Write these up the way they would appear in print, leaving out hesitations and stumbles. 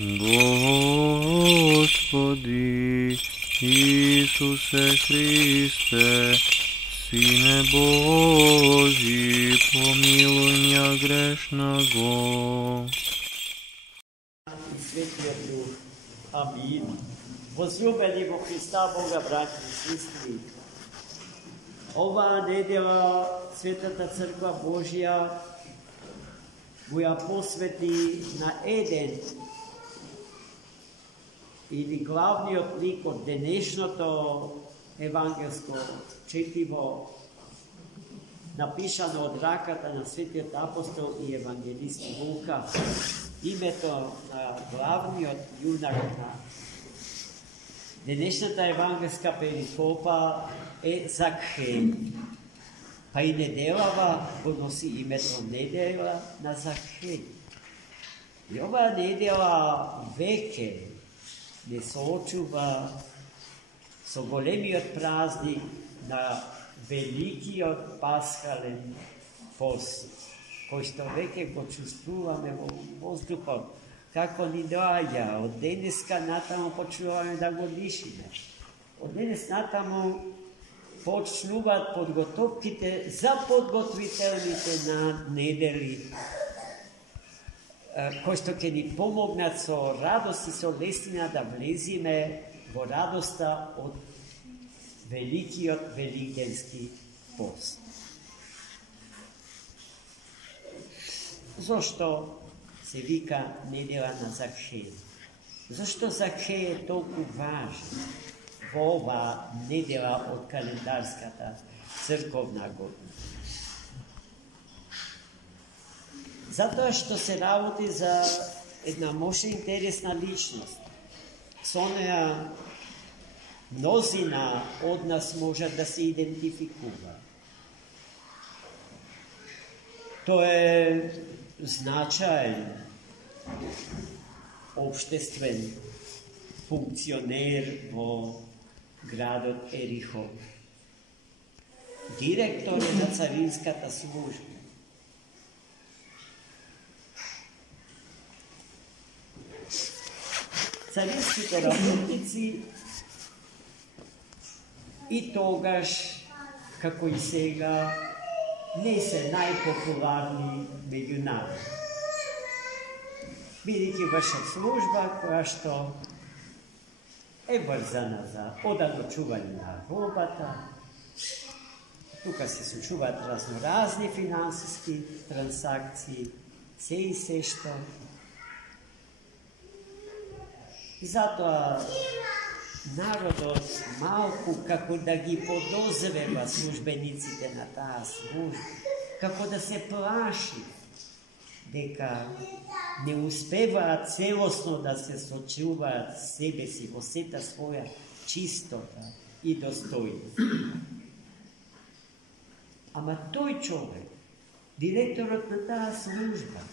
Господи Исусе Христе, Сине Божий, помилуй меня грешного. И Светия Дух. Амин. Возлюбени во Христа Бога, браќи и сестри, оваа недела Светата Црква Божја го ја посвети на еден или главниот лик од денешното евангелско четиво, напишано од раката на светиот апостол и евангелист Лука. Името на главниот јунак на денешната евангелска перикопа е Закхеј. Па и неделава го носи името недела на Закхеј. И оваа недела веќе не соочува со големиот празник на великиот пасхален пост, кој што веќе го чувствуваме во воздухот, како ни доаѓа. Од денеска натаму почнуваме да го дишиме. Од денес натаму почнуваат подготовките за подготвителните на недели, кои што ќе ни помогнат со радост и со лестина да влезиме во радоста од великиот великденски пост. Зошто се вика недела на Закхеј? Зошто Закхеј е толку важен во оваа недела од календарската црковна година? Затоа што се работи за една мощна интересна личност. Со неа мнозина од нас можат да се идентификува. Тој е значаен општествен функционер во градот Ерихо. Директор на царинската служба. Царинските работници и тогаш, како и сега, не се најпопуларни меѓу народ. Бидејќи вршат служба која што е врзана за одано чување на робата, тука се случуваат разноразни финансиски трансакции, се и се што. И затоа народот малку како да ги подозрева службениците на таа служба, како да се плаши дека не успеваат целосно да се сочуваат себе си во сета своја чистота и достојност. Ама тој човек, директорот на таа служба,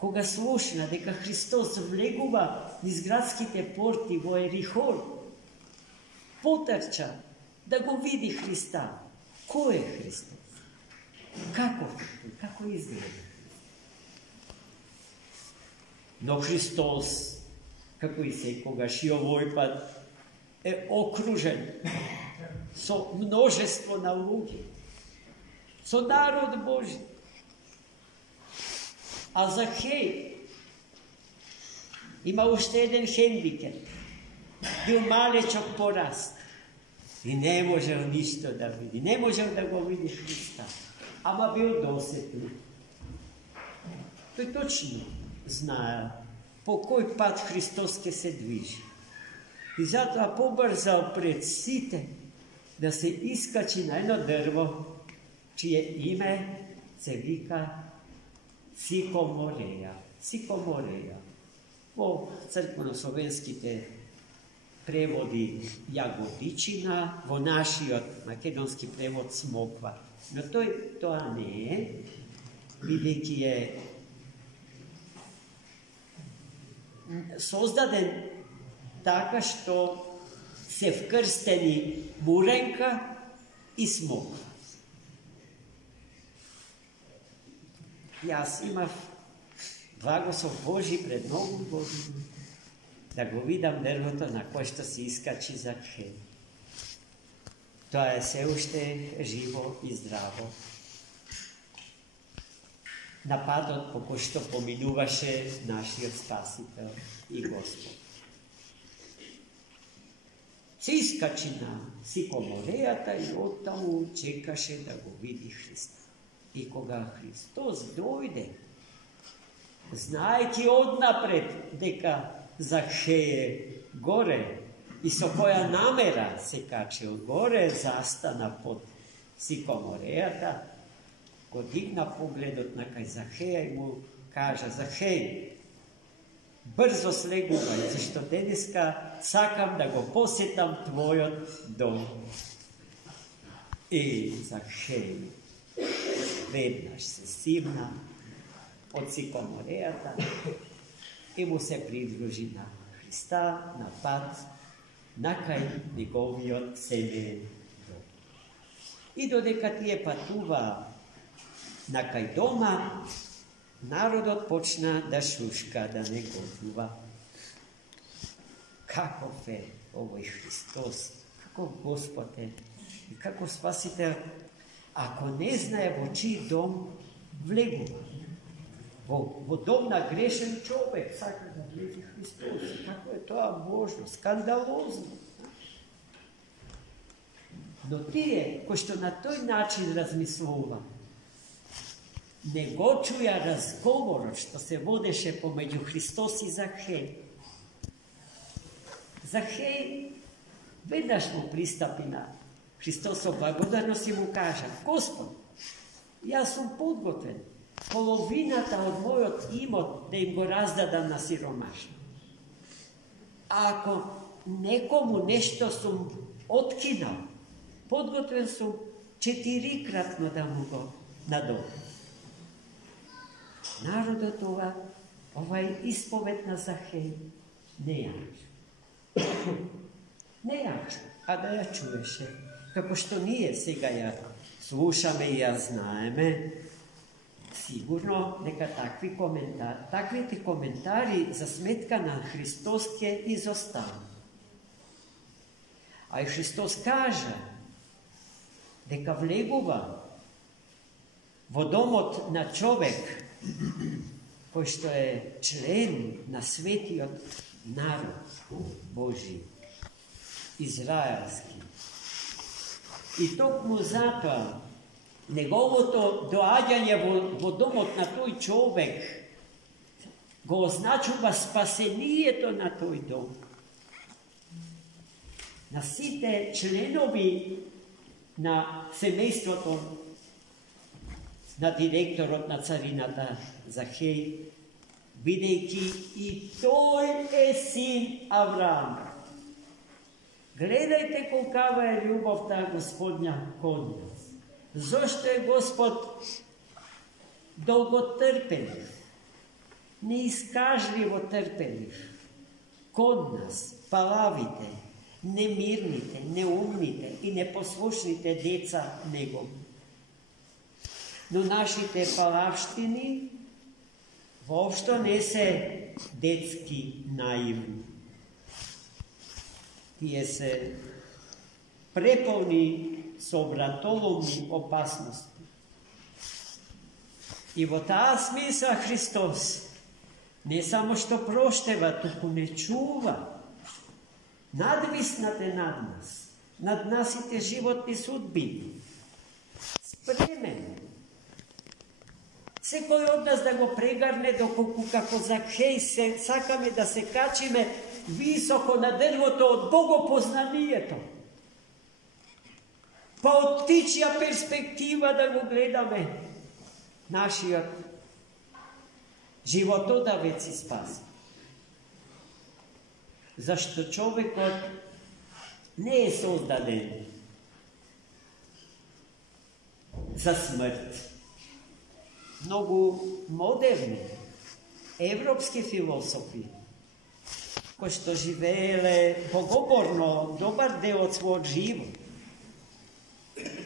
кога слушна дека Христос влегува низ градските порти во Ерихон, потрча да го види Христа. Кој е Христос? Како изгледа? Но Христос, како и секогаш и овој пат, е окружен со множество на луѓе, со народ Божи. А Закхеј има уште еден хендикеп. Бил малечок пораст и не можел ништо да види. Не можел да го види Христа. Ама бил досетен. Тој точно знае по кој пат Христос ке се движи. И затоа побрзал пред сите да се искачи на едно дрво, чие име се вика Сикомореја. Сикомореја. Во црквено-словенските преводи јагодичина, во нашиот македонски превод смоква. Но тоа не е, бидејќи е создаден така што се вкрстени муренка и смоква. Јас имав blagoslov Boží pred Novú godinu, da go vidam drvoto na koje što se iskači Zakhej. To je sve ušte živo i zdravo. Napadot poko što pomiluvaše našio Spasitel i Gospod. Se iskači na sikomorejata i otamu čekaše da go vidi Hrista. I koga Hristos dojde, znajki odnapred deka Zakheje gore i so koja namera se kače od gore, zastana pod sikomorejata, ko digna pogledot na kaj Zakheja i mu kaže: Zakhej, brzo sleguvaj, zašto deneska sakam da go posjetam tvojot dom. I Zakhej, vednaš se sivna od sikomorejata i mu se pridruži na Hrista, na pad, nakaj njegovijot semen dom. I dodeka ti je patuva nakaj doma, narodot počna da šuška, da ne gotuva. Kako fe ovoj Hristos, kako Gospode i kako Spasitelj, ako ne znaje vo čiji dom vlegu, vo dom na grešen čovek, saka da vlezi Hristos, kako je to možno, skandalozno. No ti je, ko što na toj način razmislova, ne go čuja razgovor što se vodeše pomeđu Hristos i Zakhej. Zakhej vedaš mu pristapi na Hristosov blagodarnost i mu kaže: Gospod, ja sam podgoten, polovinata od mojot imot da im go razdadam na siromašno. Ako nekomu nešto sam otkinao, podgoten sam 4-kratno da mu go nadoknadam. Narodot ovaj ispovet na Zakhej ne jaču. Ne jaču, a da ja čuješe, kako što nije sega ja slušame i ja znajeme, sigurno neka takvi ti komentari za smetka na Hristoske izostanu. A i Hristos kaže, deka vlegova vodomot na čovek, koji što je člen na sveti od narod Božji, izraelski. I to mu zato njegovo to doađanje vodomot na toj čovek go označuva spasenije to na toj dom. Na site členovi na semejstvo to, na direktorot, na carinata Zakhej, videjki i toj je sin Avrama. Gledajte kolkava je ljubav ta Gospodnja kod nas. Zašto je Gospod dolgotrpeljiv, neiskažljivo trpeljiv kod nas? Palavite, nemirnite, neumnite i neposlušnite deca njegov. No našite palavštini vovšto nese detski naivni. Tije se prepolni s obratolomni opasnosti. I vo ta smisla Hristos ne samo što prošteva, tuku ne čuva. Nadvisnate nad nas, nadnasite životni sudbini. Spremen. Sve koji od nas da go pregarne, dok kako Zakhej se sakame da se kačime visoko na drvoto od bogopoznanije to. Pa od tičija perspektiva da go gledame našija životodavec i spasi. Zašto čovjek ne je sozdaden za smrt. Mnogo moderni, evropski filosofi, koji što živele bogoborno dobar del od svog života,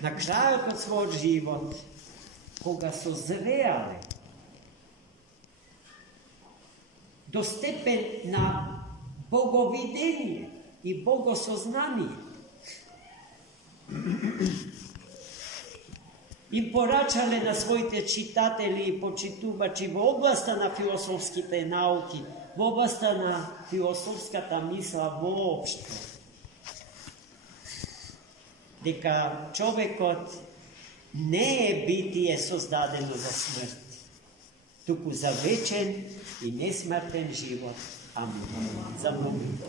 na kraju od svog života, koga su zrejali, do stepen na bogovidenje i bogosoznanje. In porачали на своите читатели и почитувачи во областа на философските науки, во областа на философската мисла воопшто, дека човекот не е битие создадено за смрт, туку за вечен и несмртен живот. Амин. За молитва.